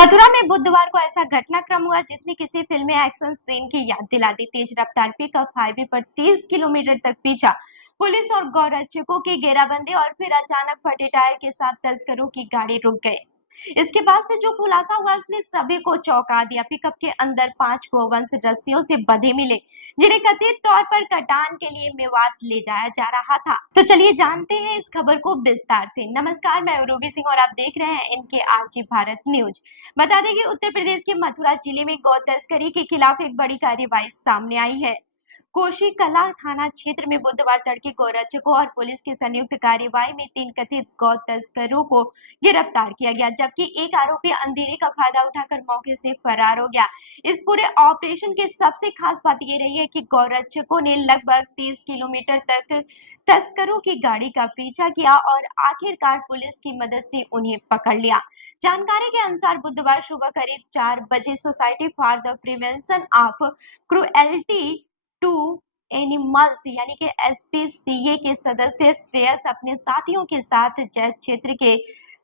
मथुरा में बुधवार को ऐसा घटनाक्रम हुआ जिसने किसी फिल्मी एक्शन सीन की याद दिला दी। तेज रफ्तार पिकअप हाईवे पर 30 किलोमीटर तक पीछा, पुलिस और गौरक्षकों की घेराबंदी और फिर अचानक फटे टायर के साथ तस्करों की गाड़ी रुक गई। इसके बाद से जो खुलासा हुआ उसने सभी को चौंका दिया। पिकअप के अंदर 5 गोवंश रस्सियों से बंधे मिले, जिन्हें कथित तौर पर कटान के लिए मेवात ले जाया जा रहा था। तो चलिए जानते हैं इस खबर को विस्तार से। नमस्कार, मैं रूबी सिंह और आप देख रहे हैं इनके आरजी भारत न्यूज। बता दें कि उत्तर प्रदेश के मथुरा जिले में गौ तस्करी के खिलाफ एक बड़ी कार्रवाई सामने आई है। कोशी कला थाना क्षेत्र में बुधवार तड़के गौरक्षकों और पुलिस की संयुक्त कार्रवाई में 3 कथित गौ तस्करों को गिरफ्तार किया गया, जबकि एक आरोपी अंधेरे का फायदा उठाकर मौके से फरार हो गया। इस पूरे ऑपरेशन की सबसे खास बात ये रही है कि गौरक्षकों ने लगभग 30 किलोमीटर तक तस्करों की गाड़ी का पीछा किया और आखिरकार पुलिस की मदद से उन्हें पकड़ लिया। जानकारी के अनुसार बुधवार सुबह करीब 4 बजे society for the prevention of cruelty to animals यानी कि एसपीसीए के सदस्य श्रेयस अपने साथियों के साथ जैत क्षेत्र के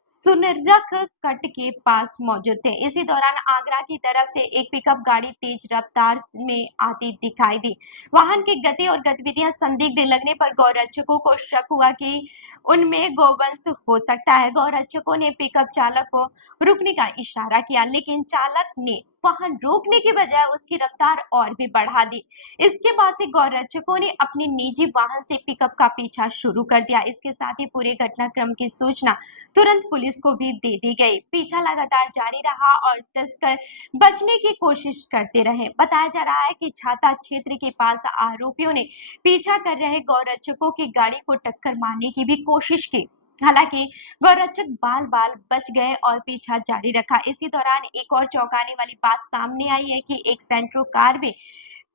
सुनरख कट के पास मौजूद थे। इसी दौरान आगरा की तरफ से एक पिकअप गाड़ी तेज रफ्तार में आती दिखाई दी। वाहन की गति और गतिविधियां संदिग्ध लगने पर गौरक्षकों को शक हुआ कि उनमें गोवंश हो सकता है। गौरक्षकों ने पिकअप चालक को रुकने का इशारा किया, लेकिन चालक ने वाहन रोकने के बजाय उसकी रफ्तार और भी बढ़ा दी। इसके बाद से गौरक्षकों ने अपने निजी वाहन से पिकअप का पीछा शुरू कर दिया। इसके साथ ही पूरे घटनाक्रम की सूचना तुरंत पुलिस को भी दे दी गई। पीछा लगातार जारी रहा और तस्कर बचने की कोशिश करते रहे। बताया जा रहा है कि छाता क्षेत्र के पास आरोपियों ने पीछा कर रहे गौरक्षकों की गाड़ी को टक्कर मारने की भी कोशिश की। हालांकि गौरक्षक बाल बाल बच गए और पीछा जारी रखा। इसी दौरान एक और चौंकाने वाली बात सामने आई है कि एक सेंट्रो कार भी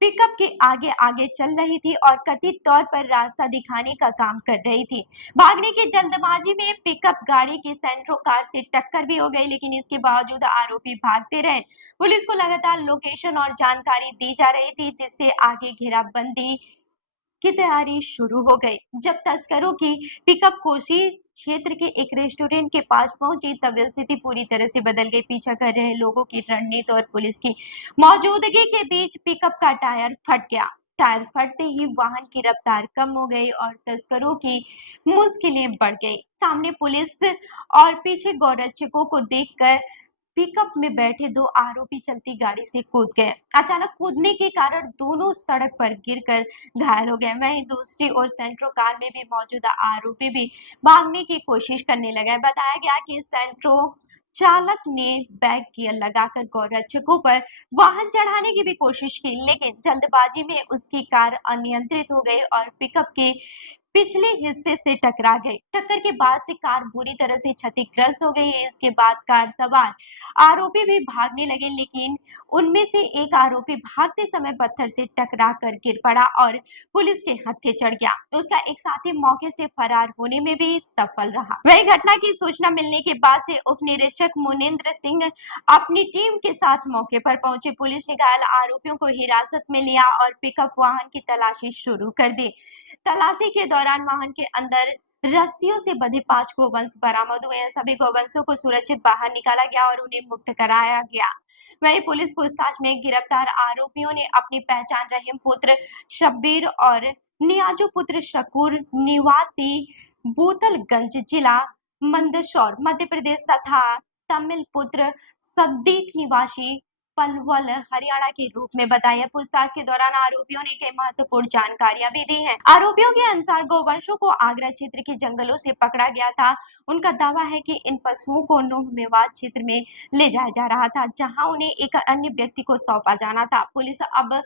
पिकअप के आगे आगे चल रही थी और कथित तौर पर रास्ता दिखाने का काम कर रही थी। भागने की जल्दबाजी में पिकअप गाड़ी की सेंट्रो कार से टक्कर भी हो गई, लेकिन इसके बावजूद आरोपी भागते रहे। पुलिस को लगातार लोकेशन और जानकारी दी जा रही थी, जिससे आगे घेराबंदी की तैयारी शुरू हो गई। जब तस्करों की पिकअप कोसी क्षेत्र के एक रेस्टोरेंट के पास पहुंची तब स्थिति पूरी तरह से बदल गई। पीछा कर रहे लोगों की रणनीति और पुलिस की मौजूदगी के बीच पिकअप का टायर फट गया। टायर फटते ही वाहन की रफ्तार कम हो गई और तस्करों की मुश्किलें बढ़ गई। सामने पुलिस और पीछे गौरक्षकों को देखकर पिकअप में बैठे 2 आरोपी चलती गाड़ी से कूद गए। अचानक कूदने के कारण दोनों सड़क पर गिरकर घायल हो गए। वहीं दूसरी ओर सेंट्रो कार में भी मौजूदा आरोपी भी भागने की कोशिश करने लगे। बताया गया कि सेंट्रो चालक ने बैक गियर लगाकर गौरक्षकों पर वाहन चढ़ाने की भी कोशिश की, लेकिन जल्दबाजी में उसकी कार अनियंत्रित हो गई और पिकअप के पिछले हिस्से से टकरा गई। टक्कर के बाद से कार बुरी तरह से क्षतिग्रस्त हो गई है। इसके बाद कार सवार आरोपी भी भागने लगे, लेकिन उनमें से एक आरोपी भागते समय पत्थर से टकरा कर गिर पड़ा और पुलिस के हत्थे चढ़ गया। उसका एक साथी मौके से फरार होने में भी सफल रहा। वही घटना की सूचना मिलने के बाद से उप निरीक्षक मुनिंद्र सिंह अपनी टीम के साथ मौके पर पहुंचे। पुलिस ने घायल आरोपियों को हिरासत में लिया और पिकअप वाहन की तलाशी शुरू कर दी। तलाशी के दौरान वाहन के अंदर रस्सियों से बंधे 5 गोवंश बरामद हुए हैं। सभी गोवंशों को सुरक्षित बाहर निकाला गया और उन्हें मुक्त कराया गया। वहीं पुलिस पूछताछ में गिरफ्तार आरोपियों ने अपनी पहचान रहीम पुत्र शब्बीर और नियाजू पुत्र शकूर निवासी बोतलगंज जिला मंदसौर मध्य प्रदेश तथा तमिल पुत्र सद्दीक निवासी पलवल हरियाणा के रूप में बताया। पूछताछ के दौरान आरोपियों ने कई महत्वपूर्ण जानकारियां भी दी हैं। आरोपियों के अनुसार गौवंशों को आगरा क्षेत्र के जंगलों से पकड़ा गया था। उनका दावा है कि इन पशुओं को नूह मेवात क्षेत्र में ले जाया जा रहा था, जहां उन्हें एक अन्य व्यक्ति को सौंपा जाना था। पुलिस अब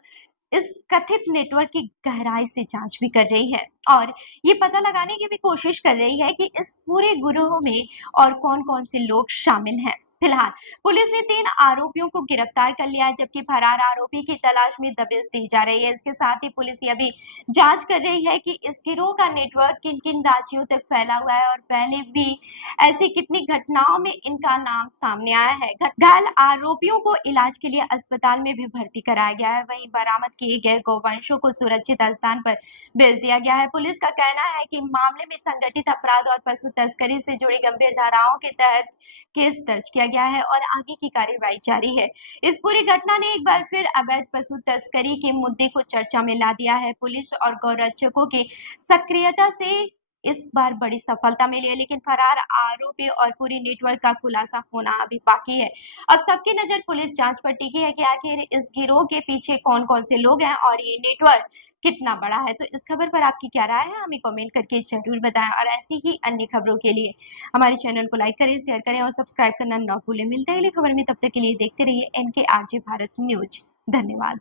इस कथित नेटवर्क की गहराई से जांच भी कर रही है और ये पता लगाने की भी कोशिश कर रही है कि इस पूरे गिरोह में और कौन-कौन से लोग शामिल हैं। फिलहाल पुलिस ने 3 आरोपियों को गिरफ्तार कर लिया है, जबकि फरार आरोपी की तलाश में दबिश दी जा रही है। इसके साथ ही पुलिस ये भी जांच कर रही है कि इस गिरोह का नेटवर्क किन-किन राज्यों तक फैला हुआ है और पहले भी ऐसी कितनी घटनाओं में इनका नाम सामने आया है। घायल आरोपियों को इलाज के लिए अस्पताल में भी भर्ती कराया गया है। वहीं बरामद किए गए गोवंशों को सुरक्षित स्थान पर भेज दिया गया है। पुलिस का कहना है कि मामले में संगठित अपराध और पशु तस्करी से जुड़ी गंभीर धाराओं के तहत केस दर्ज किया गया गया है और आगे की कार्यवाही जारी है। इस पूरी घटना ने एक बार फिर अवैध पशु तस्करी के मुद्दे को चर्चा में ला दिया है। पुलिस और गौरक्षकों की सक्रियता से इस बार बड़ी सफलता मिली है, लेकिन फरार आरोपी और पूरी नेटवर्क का खुलासा होना अभी बाकी है। अब सबकी नजर पुलिस जांच पर टिकी है कि आखिर इस गिरोह के पीछे कौन-कौन से लोग हैं और ये नेटवर्क कितना बड़ा है। तो इस खबर पर आपकी क्या राय है? हमें कमेंट करके जरूर बताएं और ऐसी ही अन्य खबरों के लिए हमारे चैनल को लाइक करें, शेयर करें और सब्सक्राइब करना ना भूलें। मिलते हैं अगली खबर में, तब तक के लिए देखते रहिए NK RJ भारत न्यूज। धन्यवाद।